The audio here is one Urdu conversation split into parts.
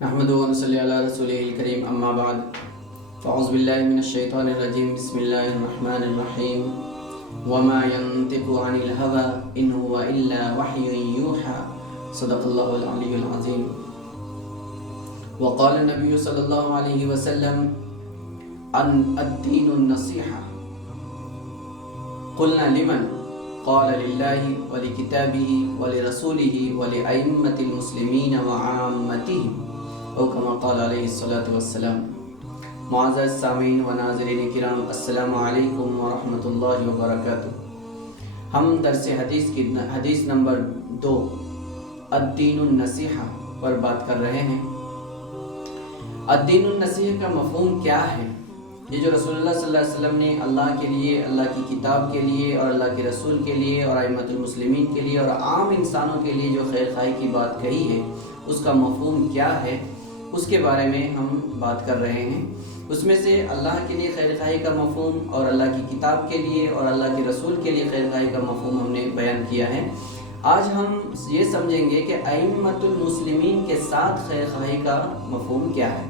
نحمد و نصلی علی رسول الکریم اما بعد فاعوذ باللہ من الشیطان الرجیم بسم اللہ الرحمن الرحیم وما ينطق عن الهوى ان هو الا وحی یوحى صدق اللہ العلی العظیم وقال النبی صلی اللہ علیہ وسلم ان الدین النصیحہ قلنا لمن قال للہ ولکتابہ ولرسولہ ولأئمة المسلمین وعامتہم او کما قال علیہ الصلاۃ والسلام۔ معزز سامعین و ناظرین کرام، السلام علیکم ورحمۃ اللہ وبرکاتہ۔ ہم درس حدیث نمبر 2 الدین النصیحہ پر بات کر رہے ہیں۔ الدین النصیحہ کا مفہوم کیا ہے؟ یہ جو رسول اللہ صلی اللہ علیہ وسلم نے اللہ کے لیے، اللہ کی کتاب کے لیے اور اللہ کے رسول کے لیے اور ائمۃ المسلمین کے لیے اور عام انسانوں کے لیے جو خیر خواہی کی بات کہی ہے، اس کا مفہوم کیا ہے، اس کے بارے میں ہم بات کر رہے ہیں۔ اس میں سے اللہ کے لیے خیر خواہی کا مفہوم اور اللہ کی کتاب کے لیے اور اللہ کے رسول کے لیے خیر خواہی کا مفہوم ہم نے بیان کیا ہے۔ آج ہم یہ سمجھیں گے کہ ائمۃ المسلمین کے ساتھ خیر خواہی کا مفہوم کیا ہے۔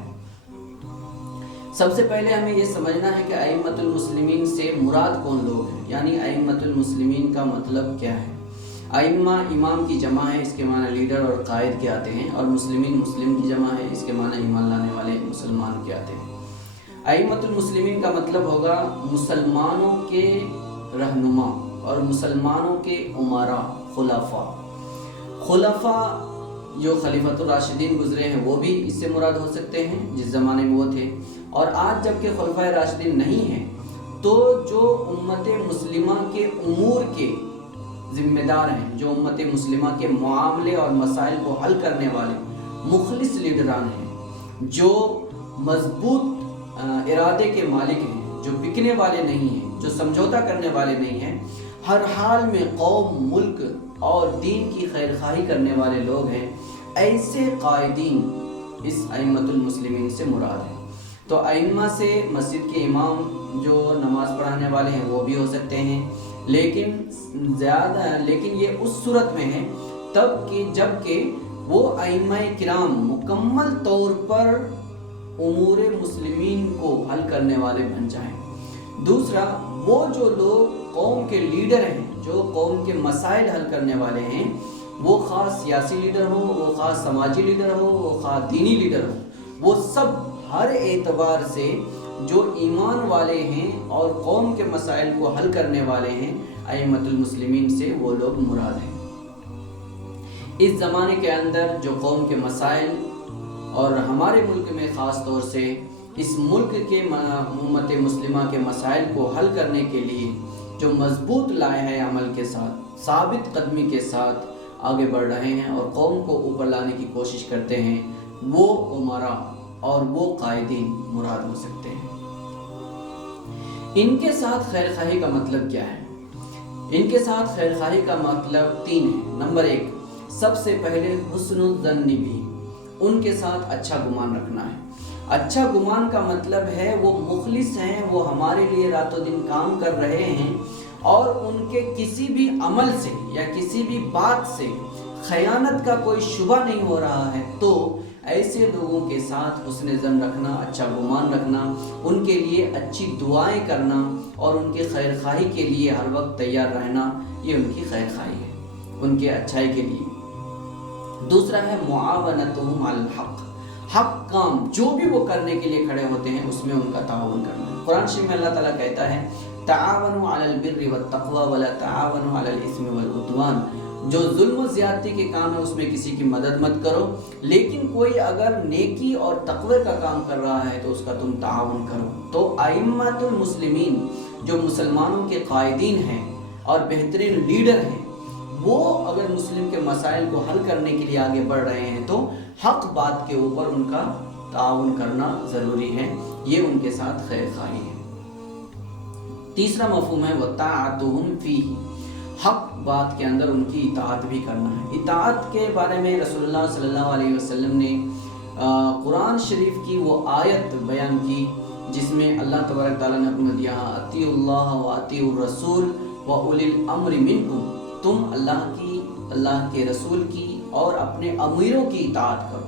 سب سے پہلے ہمیں یہ سمجھنا ہے کہ ائمۃ المسلمین سے مراد کون لوگ ہیں، یعنی ائمۃ المسلمین کا مطلب کیا ہے۔ ائمہ امام کی جمع ہے، اس کے معنی لیڈر اور قائد کے آتے ہیں، اور مسلمین مسلم کی جمع ہے، اس کے معنی ایمان لانے والے مسلمان کے آتے ہیں۔ ائمۃ المسلمین کا مطلب ہوگا مسلمانوں کے رہنما اور مسلمانوں کے امراء، خلفاء جو خلیفۃ الراشدین گزرے ہیں وہ بھی اس سے مراد ہو سکتے ہیں جس زمانے میں وہ تھے، اور آج جب کہ خلفائے راشدین نہیں ہیں تو جو امت مسلمہ کے امور کے ذمہ دار ہیں، جو امت مسلمہ کے معاملے اور مسائل کو حل کرنے والے مخلص لیڈران ہیں، جو مضبوط ارادے کے مالک ہیں، جو بکنے والے نہیں ہیں، جو سمجھوتا کرنے والے نہیں ہیں، ہر حال میں قوم، ملک اور دین کی خیر خواہی کرنے والے لوگ ہیں، ایسے قائدین اس ائمۃ المسلمین سے مراد ہیں۔ تو ائمہ سے مسجد کے امام جو نماز پڑھانے والے ہیں وہ بھی ہو سکتے ہیں، لیکن یہ اس صورت میں ہے تب کہ جب کہ وہ ائمہ کرام مکمل طور پر امور مسلمین کو حل کرنے والے بن جائیں۔ دوسرا، وہ جو لوگ قوم کے لیڈر ہیں، جو قوم کے مسائل حل کرنے والے ہیں، وہ خاص سیاسی لیڈر ہو، وہ خاص سماجی لیڈر ہو، وہ خاص دینی لیڈر ہو، وہ سب ہر اعتبار سے جو ایمان والے ہیں اور قوم کے مسائل کو حل کرنے والے ہیں، ائمۃ المسلمین سے وہ لوگ مراد ہیں۔ اس زمانے کے اندر جو قوم کے مسائل اور ہمارے ملک میں خاص طور سے اس ملک کے امت مسلمہ کے مسائل کو حل کرنے کے لیے جو مضبوط لائے ہیں، عمل کے ساتھ، ثابت قدمی کے ساتھ آگے بڑھ رہے ہیں اور قوم کو اوپر لانے کی کوشش کرتے ہیں، وہ امراء اور وہ قائدین مراد ہو سکتے ہیں۔ ان کے ساتھ خیر خواہی کا مطلب کیا ہے؟ ان کے ساتھ خیر خواہی کا مطلب 3 ہے۔ نمبر 1، سب سے پہلے حسن الظن بھی، ان کے ساتھ اچھا گمان رکھنا ہے۔ اچھا گمان کا مطلب ہے وہ مخلص ہیں، وہ ہمارے لیے رات و دن کام کر رہے ہیں، اور ان کے کسی بھی عمل سے یا کسی بھی بات سے خیانت کا کوئی شبہ نہیں ہو رہا ہے، تو ایسے لوگوں کے ساتھ حسن ظن رکھنا، اچھا گمان رکھنا، ان کے لیے اچھی دعائیں کرنا اور ان کے خیر خواہی کے لیے ہر وقت تیار رہنا، یہ ان کی خیر خواہی ہے، ان کے اچھائی کے لیے۔ دوسرا ہے معاونتہم علی الحق، حق کام جو بھی وہ کرنے کے لیے کھڑے ہوتے ہیں اس میں ان کا تعاون کرنا۔ قرآن شریف میں اللہ تعالیٰ کہتا ہے تعاونوا علی البر والتقوی ولا تعاونوا علی الاثم والعدوان، جو ظلم و زیادتی کے کام ہے اس میں کسی کی مدد مت کرو، لیکن کوئی اگر نیکی اور تقوی کا کام کر رہا ہے تو اس کا تم تعاون کرو۔ تو ائمۃ المسلمین جو مسلمانوں کے قائدین ہیں اور بہترین لیڈر ہیں، وہ اگر مسلم کے مسائل کو حل کرنے کے لیے آگے بڑھ رہے ہیں تو حق بات کے اوپر ان کا تعاون کرنا ضروری ہے، یہ ان کے ساتھ خیر خواہی ہے۔ تیسرا مفہوم ہے وطاعتہم فیہ، حق بات کے اندر ان کی اطاعت بھی کرنا ہے۔ اطاعت کے بارے میں رسول اللہ صلی اللہ علیہ وسلم نے قرآن شریف کی وہ آیت بیان کی جس میں اللہ تبارک تعالیٰ نے حکم دیا اطیعوا اللہ واطیعوا الرسول واولی الامر منکم، تم اللہ کی، اللہ کے رسول کی اور اپنے امیروں کی اطاعت کرو۔